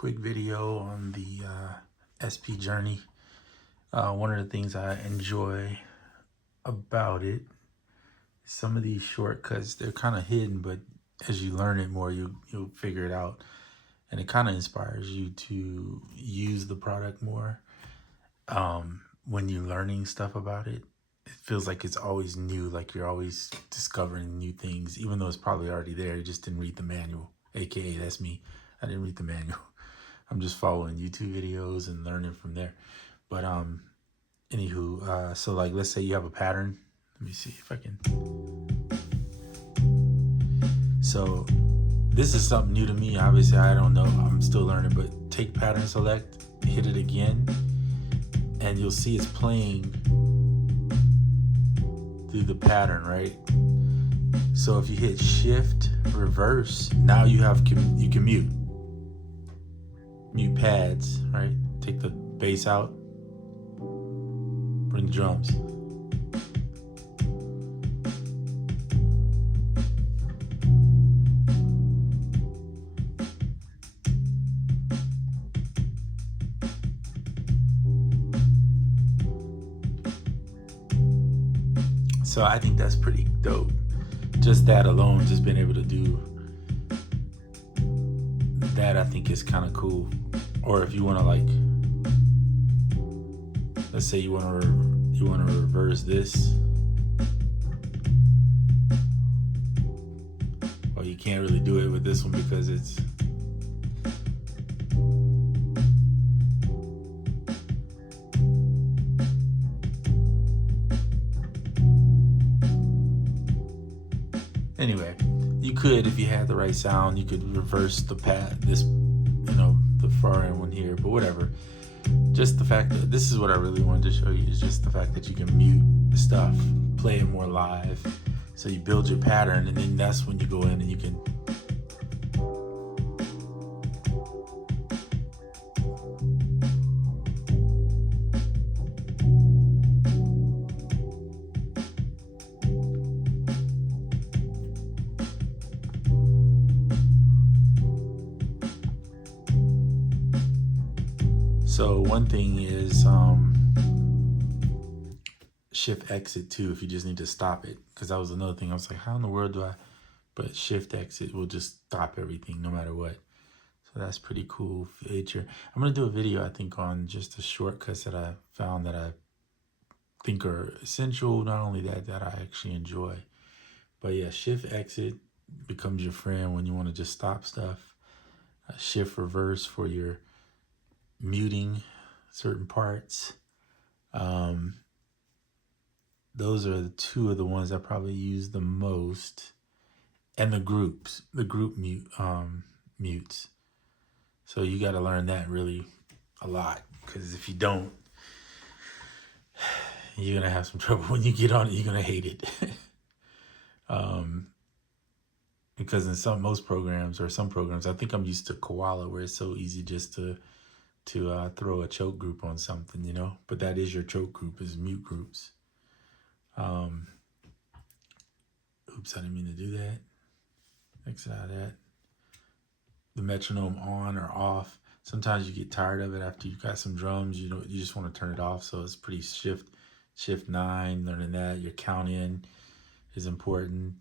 quick video on the SP journey. One of the things I enjoy about it, some of these shortcuts, they're kind of hidden, but as you learn it more, you'll figure it out. And it kind of inspires you to use the product more. When you're learning stuff about it, it feels like it's always new, like you're always discovering new things, even though it's probably already there. You just didn't read the manual, aka that's me. I didn't read the manual. I'm just following YouTube videos and learning from there. But anywho, so like let's say you have a pattern. Let me see if I can. So this is something new to me. Obviously, I don't know. I'm still learning, but take pattern select, hit it again, and you'll see it's playing through the pattern, right? So if you hit shift reverse, now you can mute pads, right? Take the bass out, bring the drums. So I think that's pretty dope. Just that alone, just being able to do that, I think is kind of cool. Or if you want to, like, let's say you want to reverse this. Well, you can't really do it with this one because it's anyway. You could, if you had the right sound, you could reverse the this, the far end one here, but whatever. Just the fact that this is what I really wanted to show you is just the fact that you can mute stuff, play it more live. So you build your pattern, and then that's when you go in and you can So one thing is shift exit too, if you just need to stop it, because that was another thing. I was like, how in the world do I? But shift exit will just stop everything no matter what. So that's pretty cool feature. I'm gonna do a video, I think, on just the shortcuts that I found that I think are essential. Not only that I actually enjoy. But yeah, shift exit becomes your friend when you want to just stop stuff. Shift reverse for your muting certain parts. Those are the two of the ones I probably use the most. And the group mutes. So you got to learn that really a lot, because if you don't, you're gonna have some trouble when you get on it. You're gonna hate it. Because in some programs, I think I'm used to Koala, where it's so easy just to throw a choke group on something, but that is your choke group, is mute groups. Oops, I didn't mean to do that. Exit out of that. The metronome on or off. Sometimes you get tired of it after you've got some drums, you just want to turn it off. So it's pretty shift 9, learning that. Your count in is important.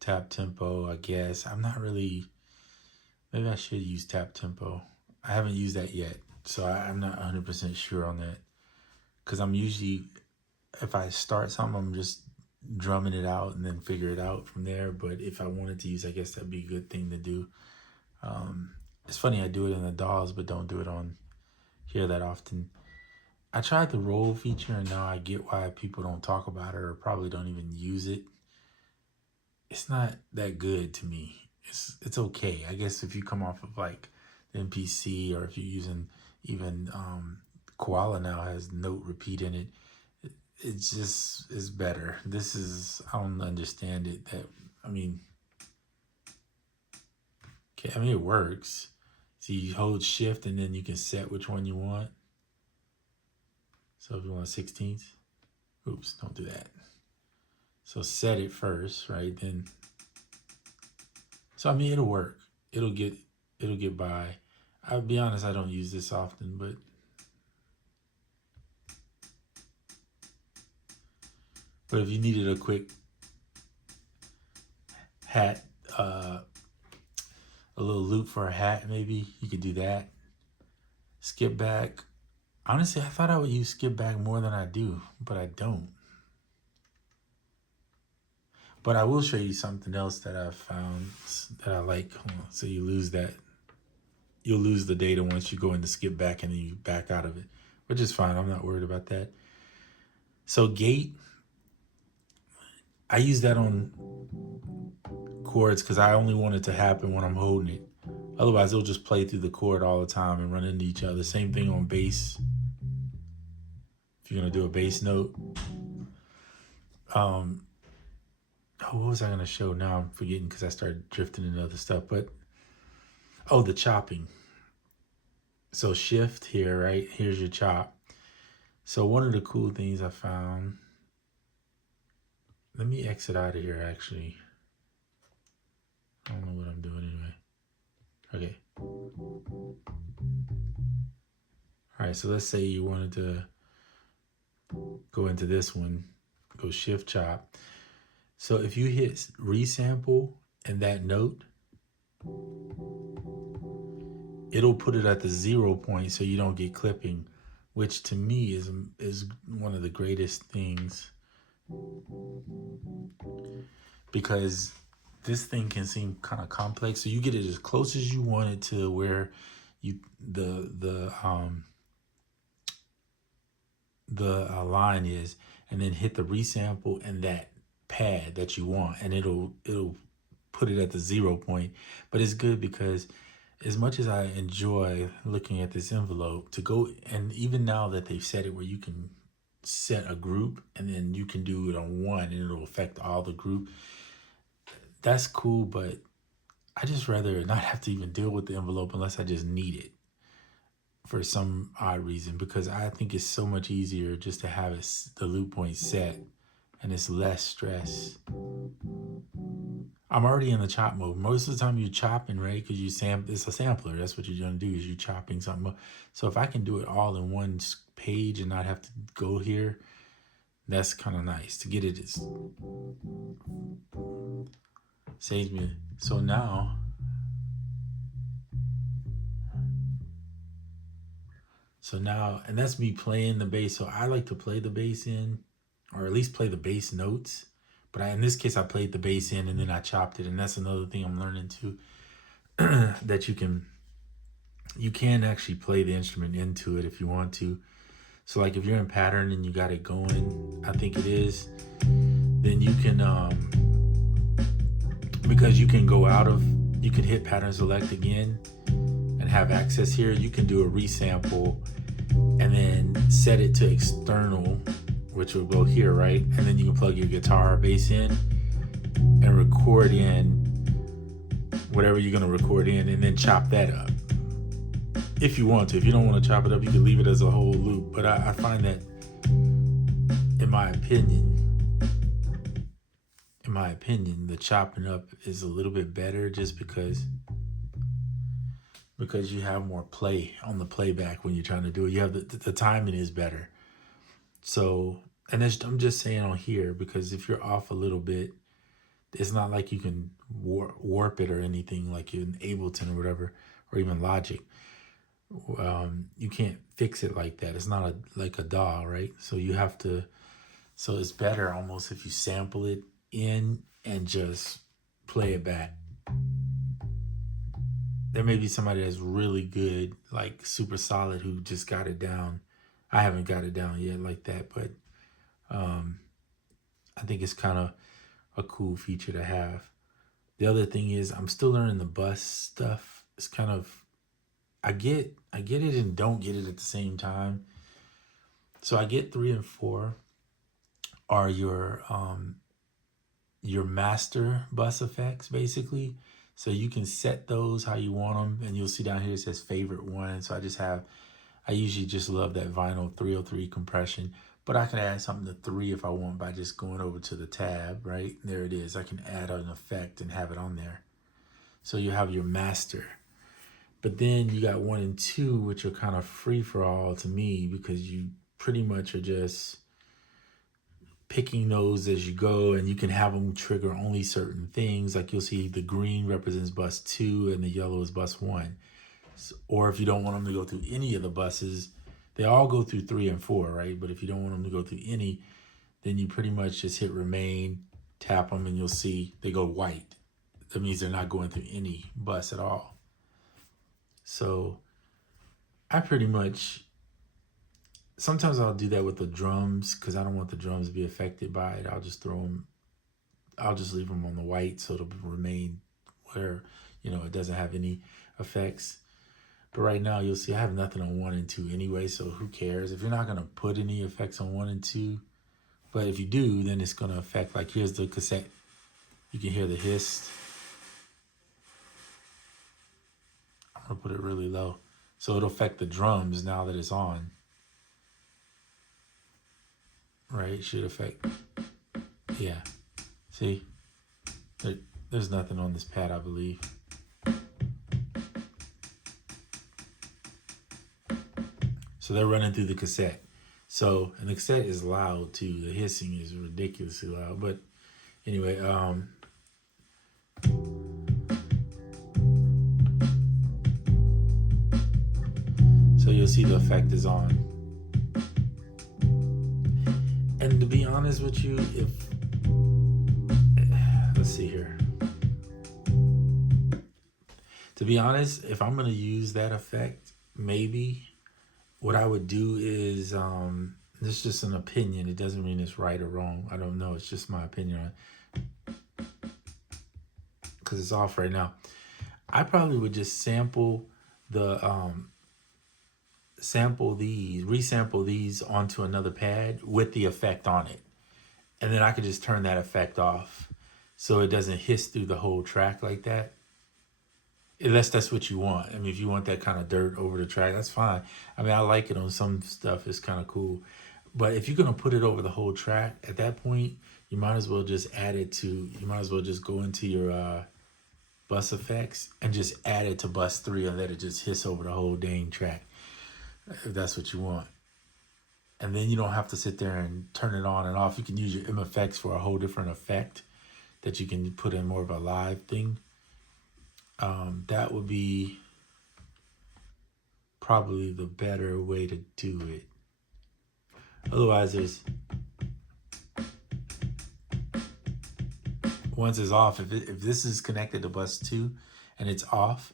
Tap tempo, I guess. I'm not really, maybe I should use tap tempo. I haven't used that yet, so I'm not 100% sure on that. Because I'm usually, if I start something, I'm just drumming it out and then figure it out from there. But if I wanted to use, I guess that'd be a good thing to do. It's funny, I do it in the DAWs, but don't do it on here that often. I tried the roll feature, and now I get why people don't talk about it or probably don't even use it. It's not that good to me. It's okay. I guess if you come off of like the MPC, or if you're using even Koala now has note repeat in it, it's just is better. This is, I don't understand it. It works. So you hold shift and then you can set which one you want. So if you want 16th, oops, don't do that. So set it first, right? Then, so it'll work. It'll get by. I'll be honest, I don't use this often, but if you needed a quick hat, a little loop for a hat, maybe you could do that. Skip back. Honestly, I thought I would use skip back more than I do, but I don't. But I will show you something else that I found that I like. So you lose that. You'll lose the data once you go into skip back and then you back out of it, which is fine. I'm not worried about that. So gate, I use that on chords because I only want it to happen when I'm holding it. Otherwise, it'll just play through the chord all the time and run into each other. Same thing on bass. If you're going to do a bass note. What was I going to show? Now I'm forgetting because I started drifting into other stuff. But, the chopping. So shift here, right? Here's your chop. So one of the cool things I found, let me exit out of here actually. I don't know what I'm doing anyway. Okay. All right, so let's say you wanted to go into this one, go shift chop. So if you hit resample and that note, it'll put it at the 0 point so you don't get clipping, which to me is one of the greatest things, because this thing can seem kind of complex. So you get it as close as you want it to where you the line is, and then hit the resample and that pad that you want, and it'll put it at the 0 point. But it's good because as much as I enjoy looking at this envelope, to go, and even now that they've set it where you can set a group and then you can do it on one and it'll affect all the group, that's cool. But I just rather not have to even deal with the envelope unless I just need it for some odd reason, because I think it's so much easier just to have it, the loop point set, and it's less stress. I'm already in the chop mode. Most of the time you're chopping, right? Because it's a sampler. That's what you're gonna do, is you're chopping something up. So if I can do it all in one page and not have to go here, that's kind of nice. To get it, it saves me. So now, and that's me playing the bass. So I like to play the bass in, or at least play the bass notes. But in this case, I played the bass in and then I chopped it. And that's another thing I'm learning too, that you can actually play the instrument into it if you want to. So like if you're in pattern and you got it going, I think it is, then you can, because you can you can hit pattern select again and have access here. You can do a resample and then set it to external, which will go here, right? And then you can plug your guitar or bass in and record in whatever you're gonna record in, and then chop that up. If you want to. If you don't want to chop it up, you can leave it as a whole loop. But I find that, in my opinion, the chopping up is a little bit better, just because you have more play on the playback when you're trying to do it. You have the timing is better. So, and I'm just saying on here, because if you're off a little bit, it's not like you can warp it or anything like in Ableton or whatever, or even Logic. You can't fix it like that. It's not like a DAW, right? So you have to, so it's better almost if you sample it in and just play it back. There may be somebody that's really good, like super solid, who just got it down. I haven't got it down yet like that, but I think it's kind of a cool feature to have. The other thing is, I'm still learning the bus stuff. It's kind of, I get it and don't get it at the same time. So I get 3 and 4 are your master bus effects, basically. So you can set those how you want them, and you'll see down here it says favorite one. So I usually just love that vinyl 303 compression, but I can add something to 3 if I want by just going over to the tab, right? There it is. I can add an effect and have it on there. So you have your master. But then you got 1 and 2, which are kind of free for all to me, because you pretty much are just picking those as you go, and you can have them trigger only certain things. Like you'll see the green represents bus 2 and the yellow is bus 1. Or if you don't want them to go through any of the buses, they all go through 3 and 4, right? But if you don't want them to go through any, then you pretty much just hit remain, tap them, and you'll see they go white. That means they're not going through any bus at all. So I pretty much, sometimes I'll do that with the drums because I don't want the drums to be affected by it. I'll just leave them on the white so it'll remain where, it doesn't have any effects. But right now you'll see I have nothing on 1 and 2 anyway, so who cares? If you're not going to put any effects on 1 and 2, but if you do, then it's going to affect, like here's the cassette. You can hear the hiss. I'm going to put it really low. So it'll affect the drums now that it's on. Right? It should affect. Yeah. See? There's nothing on this pad, I believe. So they're running through the cassette. So, and the cassette is loud too. The hissing is ridiculously loud. But anyway, so you'll see the effect is on. And to be honest with you, let's see here. To be honest, if I'm going to use that effect, maybe what I would do is, this is just an opinion. It doesn't mean it's right or wrong. I don't know. It's just my opinion on it. Because it's off right now. I probably would just sample resample these onto another pad with the effect on it. And then I could just turn that effect off so it doesn't hiss through the whole track like that. Unless that's what you want. I mean, if you want that kind of dirt over the track, that's fine. I mean, I like it on some stuff. It's kind of cool. But if you're going to put it over the whole track, at that point, you might as well just go into your bus effects and just add it to bus 3 and let it just hiss over the whole dang track, if that's what you want. And then you don't have to sit there and turn it on and off. You can use your MFX for a whole different effect that you can put in more of a live thing. That would be probably the better way to do it. Otherwise, once it's off, if this is connected to bus 2 and it's off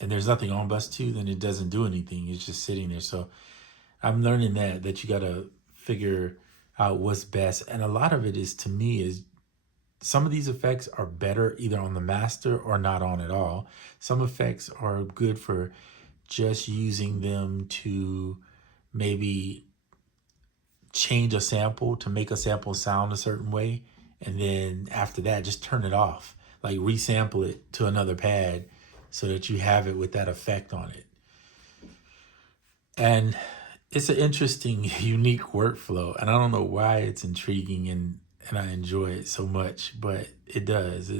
and there's nothing on bus 2, then it doesn't do anything. It's just sitting there. So I'm learning that you got to figure out what's best. And a lot of it is, to me, is some of these effects are better either on the master or not on at all. Some effects are good for just using them to maybe change a sample to make a sample sound a certain way. And then after that, just turn it off. Like resample it to another pad so that you have it with that effect on it. And it's an interesting, unique workflow. And I don't know why it's intriguing and I enjoy it so much, but it does.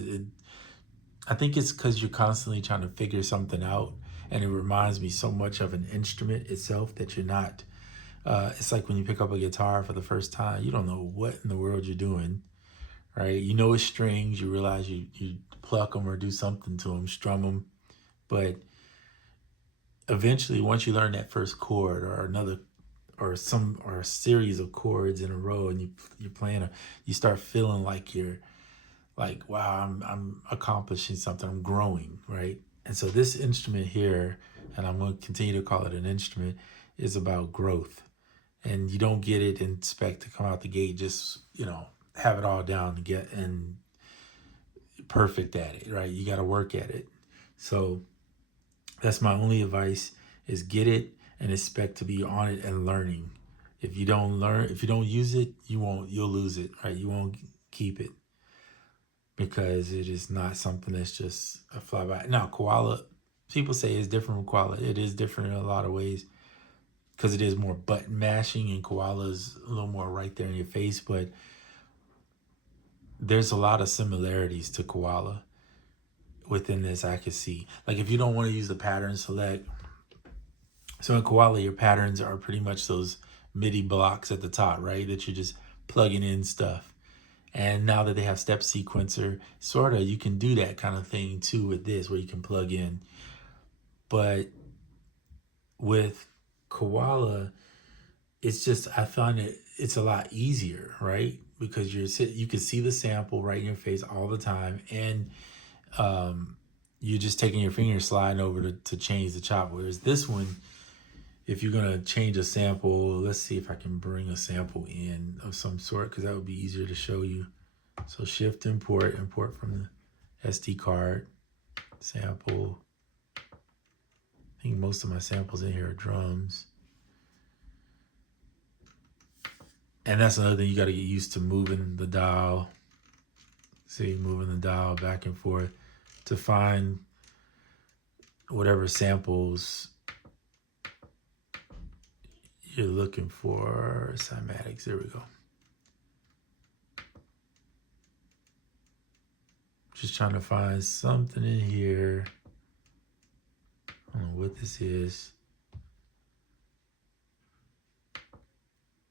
I think it's because you're constantly trying to figure something out, and it reminds me so much of an instrument itself that you're not, it's like when you pick up a guitar for the first time, you don't know what in the world you're doing, right? You know it's strings, you realize you pluck them or do something to them, strum them, but eventually once you learn that first chord or another or a series of chords in a row, and you're playing, you start feeling like you're like, wow, I'm accomplishing something, I'm growing, right? And so this instrument here, and I'm going to continue to call it an instrument, is about growth. And you don't get it and expect to come out the gate just, have it all down to get and perfect at it, right? You got to work at it. So that's my only advice, is get it and expect to be on it and learning. If you don't use it, you'll lose it, right? You won't keep it because it is not something that's just a flyby. Now, koala, people say it's different from koala. It is different in a lot of ways because it is more button mashing, and koala is a little more right there in your face, but there's a lot of similarities to koala. within this I could see. Like if you don't want to use the pattern select, so in Koala, your patterns are pretty much those MIDI blocks at the top, right? That you're just plugging in stuff. And now that they have step sequencer, sort of, you can do that kind of thing too with this, where you can plug in. But with Koala, it's just, I find it's a lot easier, right? Because you can see the sample right in your face all the time, and you're just taking your finger sliding over to change the chop. Whereas this one, if you're gonna change a sample, let's see if I can bring a sample in of some sort, because that would be easier to show you. So shift import from the SD card, sample. I think most of my samples in here are drums. And that's another thing, you gotta get used to moving the dial. See, moving the dial back and forth to find whatever samples you're looking for. Cymatics, there we go. Just trying to find something in here. I don't know what this is.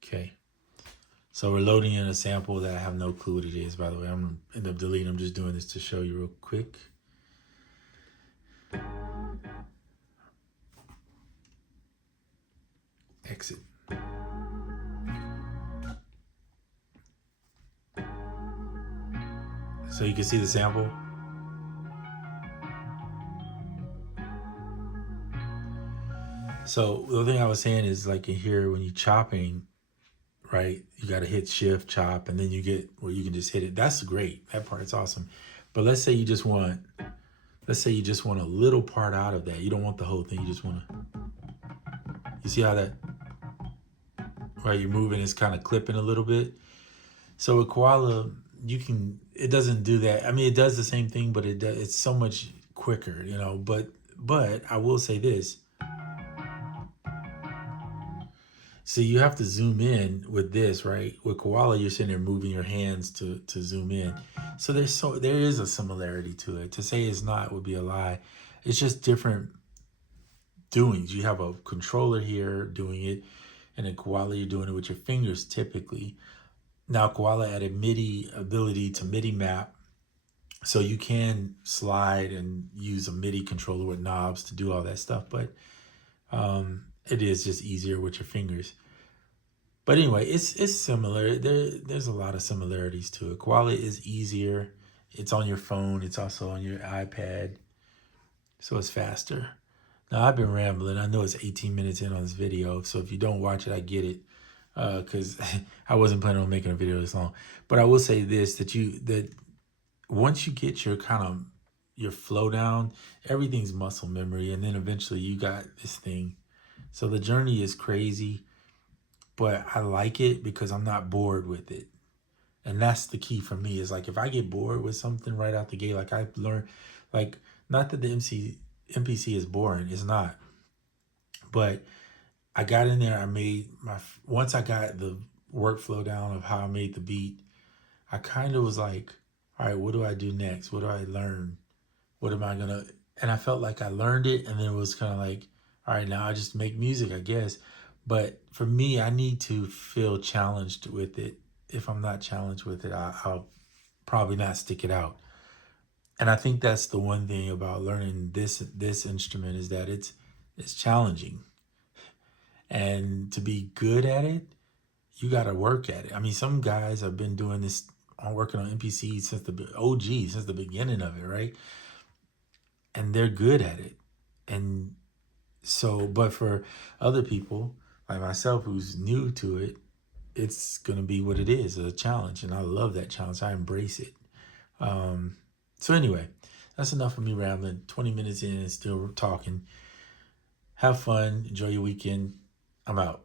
Okay. So we're loading in a sample that I have no clue what it is, by the way. I'm gonna end up deleting. I'm just doing this to show you real quick. Exit. So you can see the sample. So the thing I was saying is, like in here, when you're chopping, right, you got to hit shift, chop, and then you get where you can just hit it. That's great. That part's awesome. But let's say you just want a little part out of that. You don't want the whole thing. You just want to, you see how that, right, you're moving, it's kind of clipping a little bit. So with Koala, it doesn't do that. I mean, it does the same thing, but it's so much quicker, you know. But I will say this. So you have to zoom in with this, right? With Koala, you're sitting there moving your hands to zoom in. So there is a similarity to it. To say it's not would be a lie. It's just different doings. You have a controller here doing it, and in Koala, you're doing it with your fingers typically. Now, Koala added MIDI ability to MIDI map, so you can slide and use a MIDI controller with knobs to do all that stuff, but it is just easier with your fingers. But anyway, it's similar. There's a lot of similarities to it. Koala is easier. It's on your phone. It's also on your iPad, so it's faster. Now, I've been rambling. I know it's 18 minutes in on this video, so if you don't watch it, I get it. Because I wasn't planning on making a video this long. But I will say this, that once you get your your flow down, everything's muscle memory, and then eventually you got this thing. So the journey is crazy, but I like it because I'm not bored with it. And that's the key for me, is like if I get bored with something right out the gate, like I've learned, like, not that the MPC is boring, it's not. But I got in there, once I got the workflow down of how I made the beat, I kind of was like, all right, what do I do next? What do I learn? What am I gonna, and I felt like I learned it, and then it was kind of like, all right, now I just make music, I guess. But for me, I need to feel challenged with it. If I'm not challenged with it, I'll probably not stick it out. And I think that's the one thing about learning this instrument, is that it's challenging. And to be good at it, you got to work at it. I mean, some guys have been doing this, working on MPC since the beginning of it, right? And they're good at it. And so, but for other people like myself who's new to it, it's going to be what it is, a challenge. And I love that challenge. I embrace it. So anyway, that's enough of me rambling. 20 minutes in and still talking. Have fun. Enjoy your weekend. I'm out.